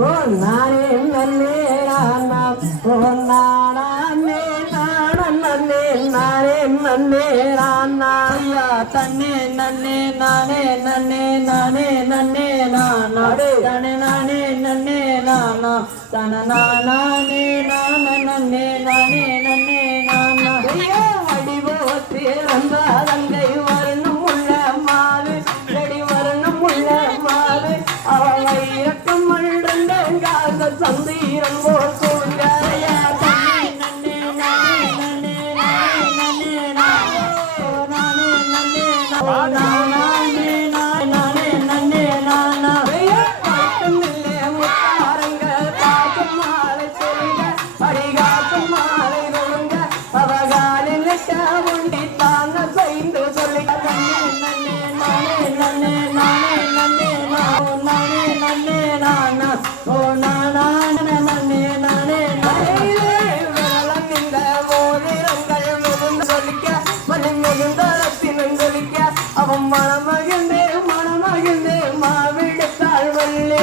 ஓ நானே நன்னே நானா ஓ நானே நானே நானே நன்னே நானா ஐயா தன்னே நன்னே நானே நன்னே நானே நன்னே நானா தனே நானே நன்னே நானா தன நானே நானே நன்னே நானே நன்னே நானா ஐயா வடிவோத்தி வந்தா தங்கை வரணும் உள்ள மாறு ரெடி வரணும் உள்ள மாறு அவளை இறக்கம் மன்றங்காக சந்தீரம் போல் சூழ்ந்தாரையா தன்னே நன்னே நானே நன்னே நானே நன்னே நானே நன்னே நானே நானே நன்னே நானா பாட்டும் இல்லே முத்தாரங்க பாட்டும் மாலை சொல்லுங்க அடிகாட்டும் மாலை சொல்லுங்க அவகாலில் உண்டி தாங்க செய்து சொல்லுங்க நன்னே நானே நன்னே நானே நன்னே நானே நன்னே நானா ஓ நானா நன்னே நானே விரலம் இந்த ஓரிரங்கள் மிகுந்து சொல்லிக்க மணி மிகுந்தரத்தினும் சொல்லிக்க அவன் மனமகிழ்ந்தே மாவிடத்தாள் வல்லே